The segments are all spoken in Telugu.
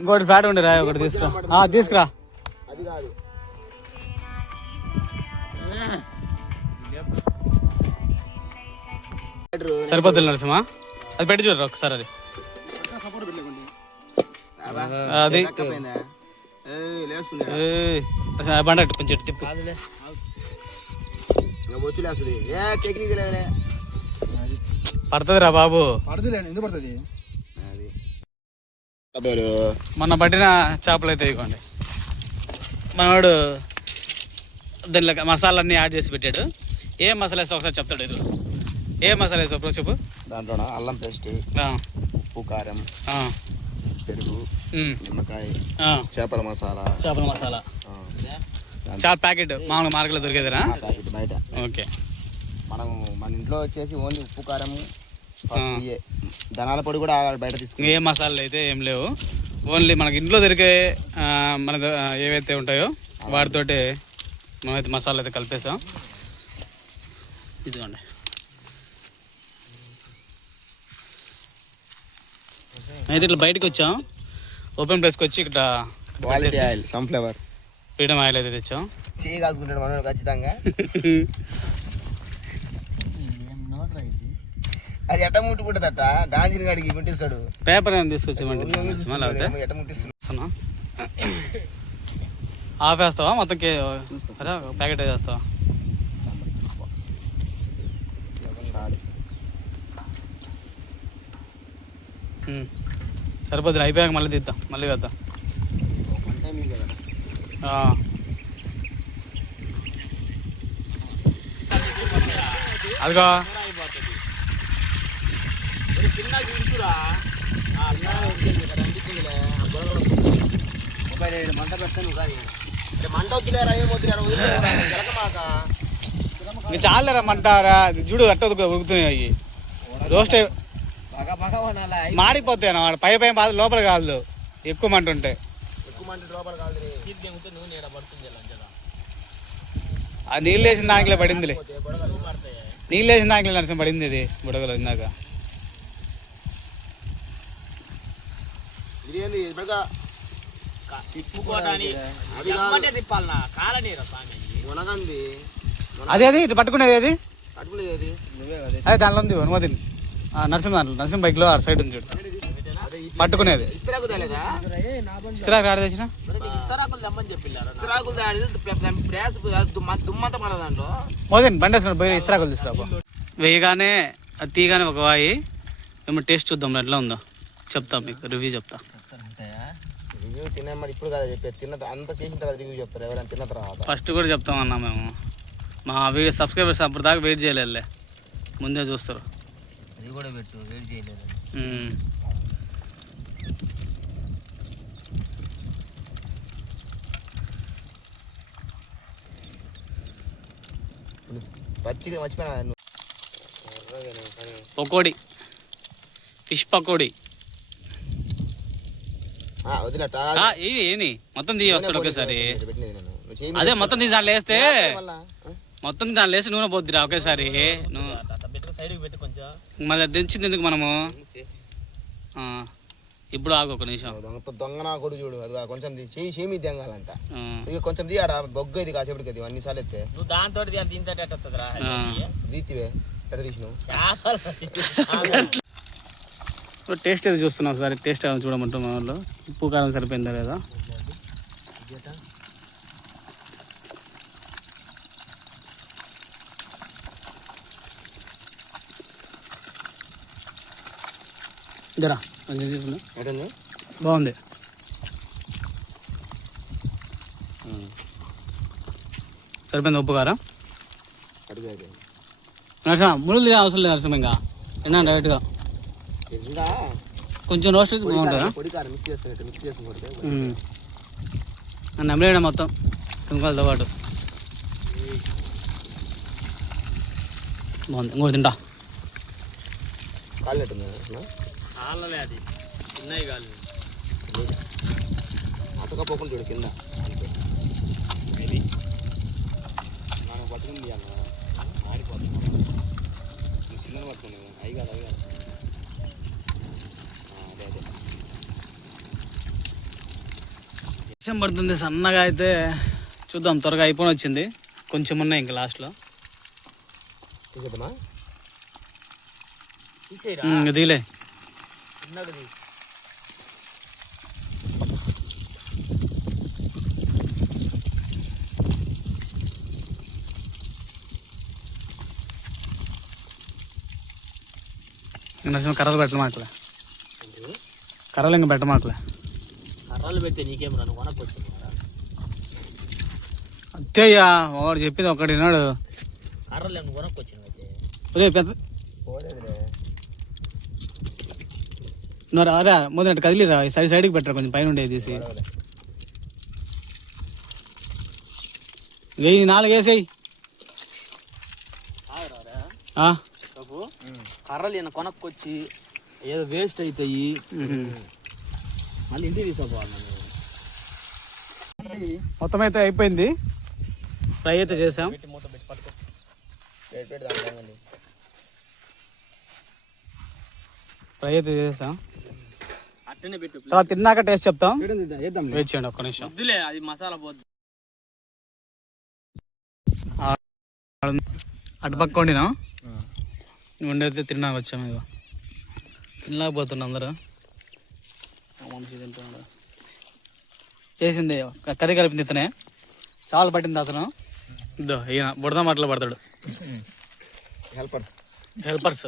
ఇంకోటి ఫ్యాట్ ఉండి రా, ఒకటి తీసుకురా. తీసుకురా. అది కాదు, సరిపోతుంది నరసింహ. అది పెట్టి చూడరు ఒకసారి. అది బండ కొంచెం తిప్పు. పడుతుంది రా బాబు. ఎందుకు పడుతుంది? మొన్న పట్టిన చేపలు అయితే ఇవ్వండి. మనవాడు దీనిలో మసాలాన్ని యాడ్ చేసి పెట్టాడు. ఏ మసాలా వేస్తా ఒకసారి చెప్తాడు. ఇది ఏ మసాలా వేస్తావు చెప్పు. దాంట్లో అల్లం పేస్ట్, ఉప్పు, కారం, పెరుగు, నిమ్మకాయ, చేపల మసాలా చేప ప్యాకెట్ మామూలుగా మార్కెట్లో దొరికేదిరా బయట. ఓకే. మనం మన ఇంట్లో వచ్చేసి ఓన్లీ ఉప్పు, కారం, ధనాల పొడి కూడా బయట తీసుకుని. ఏ మసాలాలు అయితే ఏం లేవు. ఓన్లీ మనకి ఇంట్లో దొరికే మనకు ఏవైతే ఉంటాయో వాటితోటి మనమైతే మసాలా అయితే కలిపేసాం. ఇదిగోండి. అయితే ఇట్లా బయటకు వచ్చాం, ఓపెన్ ప్లేస్కి వచ్చి ఇక్కడ quality oil, sunflower, freedom oil అయితే తెచ్చాం. చేయి కాసుకుంటాడు మనం ఖచ్చితంగా. అది ఎట్ట ముట్టుకుంటుందట, డాంజిన్ గాడికి ముట్టిస్తాడు. పేపర్ ఏమైనా తీసుకొచ్చామంటే ఎట్ట ముట్టిస్తున్నా. ఆపేస్తావా మొత్తం? ప్యాకెట్ వేసేస్తావా? సరిపోతుంది. అయిపోయాక మళ్ళీ తీద్దాం, మళ్ళీ వేద్దాం. అదిగో మంట పెడతాను కానీ మంట వద్దులేరా, ఏం వద్దులేరా, ఇంకా చాలేరా మంటారా. చూడు అట్ట ఉడుకుతున్నాయి అవి. రోస్ట్ మాడిపోతాయి అన్నమాట. పై బాధ లోపల కాదు, ఎక్కువ మంట ఉంటే. ఆ నీళ్ళు వేసిన దాంట్లో పడిందిలే, నీళ్ళు వేసిన దాంట్లో నరసం పడింది. ఇది బుడగలు ఇందాక. అదే అది ఇటు పట్టుకునేది. అది అదే దాంట్లో ఉంది అనుమతి. నరసింహ బైక్ లో ఆ సైడ్ ఉంది చూడు, పట్టుకునేది. ఇస్తరాకు ఆడ తెచ్చిన మోదన్ బండి వేసుకుని పోయి ఇస్తరాకులు తీసుకురా. వేయగానే అది తీయగానే ఒక వాయి ఏమో టేస్ట్ చూద్దాం ఎట్లా ఉందో చెప్తా, మీకు రివ్యూ చెప్తా. రివ్యూ తినే మరి ఇప్పుడు కదా చెప్పేది, తిన్న అంత చేసిన తర్వాత రివ్యూ చెప్తారు ఎవరైనా తిన్న తర్వాత. ఫస్ట్ కూడా చెప్తామన్నా మేము. మా వీడియో సబ్స్క్రైబర్స్ అప్పుడు దాకా వెయిట్ చేయలేదులే, ముందే చూస్తారు. అది కూడా పెట్టు, వెయిట్ చేయలేదు. పచ్చిగా మర్చిపోయినా పకోడీ, ఫిష్ పకోడీ. ఏని మొత్తం తీసి వస్తాడు ఒకేసారి. అదే మొత్తం తీసి దాంట్లో వేస్తే, మొత్తం దాంట్లో వేసి నూనె పోద్దిరా ఒకేసారి. మళ్ళీ దించింది ఎందుకు మనము. ఇప్పుడు ఆగు ఒక నిమిషం. దొంగనా కొడు చూడు, అది కొంచెం చేమి తెంగాలంట. ఇక కొంచెం తీయాడ బొగ్గ ఇది కాసేపటికి. అది అన్ని సార్లు ఎత్తే దాంతో దీతివే ఎట్ట తీసినావు. టేస్ట్ అయితే చూస్తున్నాం ఒకసారి. టేస్ట్ చూడమంటాం మన వాళ్ళు. ఉప్పు కారం సరిపోయిందా లేదా. ఇదరా బాగుంది. సరిపోయింది ఉప్పు కారం. నరసింహ ముళ్ళు అవసరం లేదు నరసింహ, ఇంకా తిన్నా డైరెక్ట్గా. కొంచెం రోస్ట్ బాగుంటుందా. నమ్మలేడా మొత్తం తుమ్మకాలతో పాటు. బాగుంది. ఇంకోటి తింటా. కాళ్ళలే అది చిన్నవి కాళ్ళు అతకపోకుండా చూడు కింద మనం పట్టుకుంది ఆడిపోతుంది. చిన్న పట్టుకుని అవి కాదు, అవి కాదు. అదే అదే వర్షం పడుతుంది సన్నగా అయితే చూద్దాం. త్వరగా అయిపోయి వచ్చింది, కొంచెం ఉన్నాయి ఇంకా లాస్ట్లో. తీసేద్దామా? ఇంకా దిగులే. నరసింహ కర్రలు పెట్టమాకలే, కర్రలు ఇంకా పెట్టమాకలే. కర్రలు పెడితే నీకేం రాను కొనకొచ్చింది. అంతేయ్యా, వాడు చెప్పింది ఒకటి విన్నాడు. కర్రలు ఏమన్నా కొనకొచ్చింది రే పెద్ద పోలేదులే. నువ్వు అరే మొదటి కదిలిరా, సైడ్కి పెట్టరా, కొంచెం పైన ఉండేది తీసి వెయ్యి 4 వేసేయి. కర్రలు ఈయన కొనక్కొచ్చి ఏదో వేస్ట్ అవుతాయి, మళ్ళీ ఇంటికి తీసుకోవాలి. మొత్తం అయితే అయిపోయింది, ఫ్రై అయితే చేసాం. మూత పెట్టి పట్టుకో. ఫ్రై అయితే చేసాం, అట్టనే పెట్టు. తర్వాత తిన్నాక టేస్ట్ చెప్తాం. వెయిట్ చేయండి ఒక్క నిమిషం. వద్దులే, అది మసాలా పోద్దు. అటుపక్క వండినా, వండైతే తిన్నాక వచ్చాము. ఇక తినలేకపోతున్నా అందరూ. మనిషి తింటున్నాడు. చేసింది కర్రీ కలిపింది ఇతనే, చాలా పట్టింది అతను. ఇద్దో ఈయన బుడద మాటలు పడతాడు. హెల్పర్స్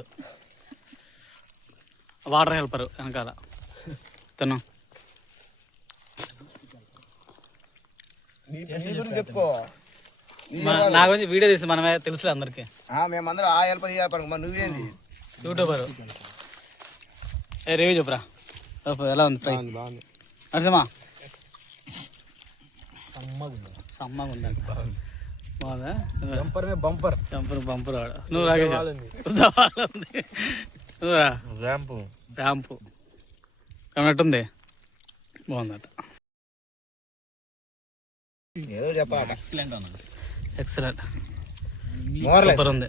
వాటర్ హెల్పర్ వెనకాల తను. చెప్పుకో. నా గురించి వీడియో తీసి మనమే తెలుసులే అందరికి. మేమందరం ఆ హెల్పర్ ఈ హెల్పర్, మరి నువ్వేంది యూట్యూబర్. రివ్యూ చెప్పురా, ఎలా ఉంది ఫ్రై? బాగుంది. నరసింహ సమ్మగా ఉందంట. బాగుందా? బంపర్ బంపర్ వాడు. నువ్వు రాకేష్ నువ్వురా ర్యాంపు కన్నట్టుంది. బాగుందట. ఏదో చెప్పాలి. ఎక్సలెంట్, మోర్లెస్ సూపర్ ఉంది.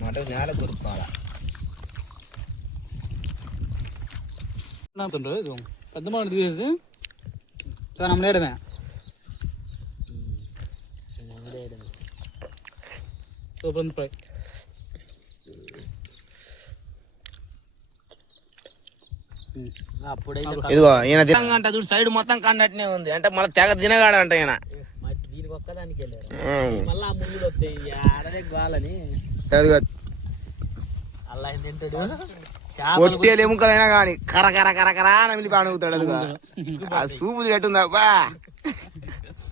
మాట నేల కొరుకోవాలా. ఇది పెద్ద మాట తీసేసి నమ్మలేయడమే. సూపర్ ఉంది ఫ్రై. ఇదిగో ఈయన తినంగంట చూడు, సైడ్ మొత్తం కండట్నే ఉంది అంటే మళ్ళీ తెగ తినగాడంట ఈయన. దీనికి ఒక్కదానికి వెళ్ళారు, మళ్ళీ ఆ ముందులు వస్తాయి ఆడదే గాలని. అలా తింటాడు. ఒట్టేలు ఎముకలైనా కానీ కర కర కర కర నమిలి పాడుగుతాడు. అదిగా ఆ సూపు ఎట్టుందా బా.